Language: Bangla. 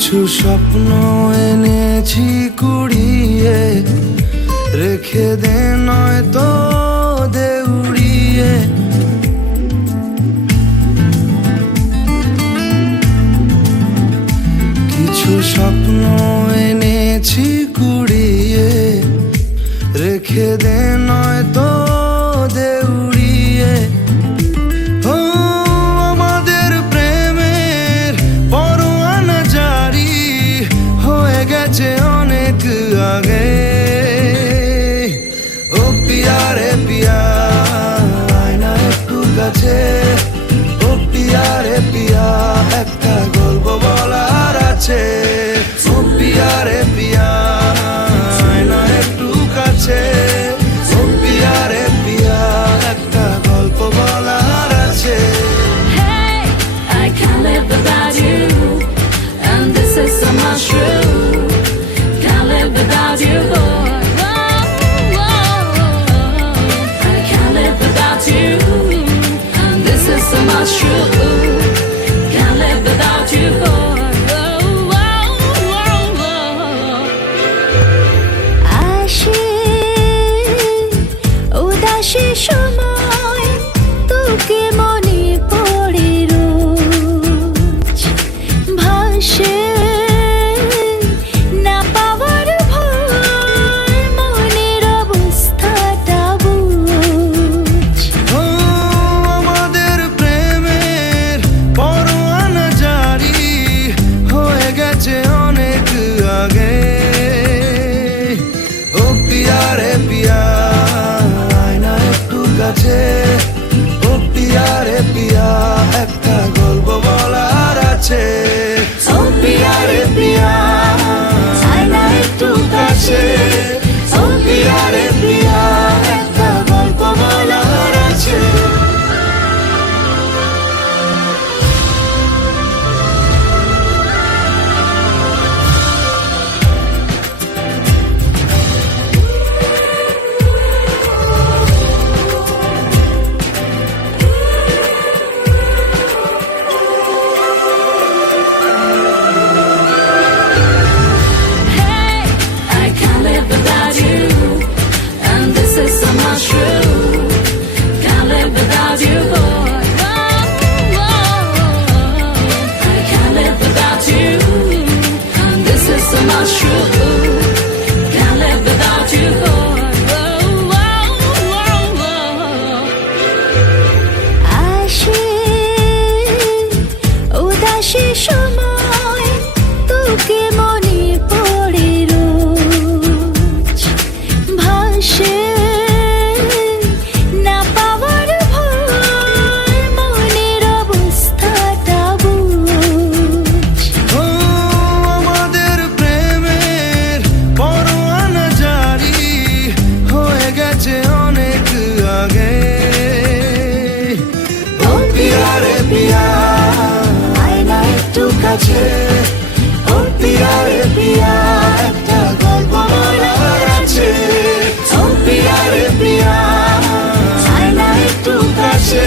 কিছু স্বপ্ন এনেছি কুড়িয়ে, রেখে দে নয় তো দে উড়িয়ে। কিছু স্বপ্ন এনেছি কুড়িয়ে, রেখে দে নয় তো দে উড়িয়ে। আমাদের প্রেমের পরোয়ানা জারি হয়ে গেছে অনেক আগে। ও পিয়া রে পিয়া, আয়না একটু কাছে। ও পিয়া রে পিয়া, একটা গল্প বলার আছে। ও পিয়া রে পিয়া, আয়না একটু কাছে। ও পিয়া রে পিয়া, একটা গল্প বলার আছে। Hey, I can't live without you, and this is so much true. Can't live without you, boy. I can't live without you, and this is so much true. Can't live without you, boy. উদাসী সময় তোকে মনে পড়ে রোজ, ভাসে না পাওয়ার ভয়, মনের অবস্থাটা বুঝ। আমাদের প্রেমের পরোয়ানা জারি হয়ে গেছে অনেক আগে। ও পিয়া রে পিয়া, আয়না একটু কাছে। ও পিয়া রে পিয়া, একটা গল্প বলার আছে। ও পিয়া রে পিয়া, আয়না একটু কাছে। ও পিয়া রে পিয়া, একটা গল্প বলার আছে। Hey, I can't live without you, and this is so much true. Can't live without you, boy. I can't live without you, and this is so much true. Can't live without you, boy. আসে উদাসী সময় তোকে মনে পড়ে রোজ, ভাসে না পাওয়ার ভয়, মনের অবস্থাটা বুঝ। আমাদের প্রেমের পরোয়ানা জারি হয়ে গেছে অনেক আগে। ও পিয়া রে পিয়া, আয়না একটু কাছে। ও পিয়া রে পিয়া, একটা গল্প বলার আছে। ও পিয়া রে পিয়া, আয়না একটু কাছে।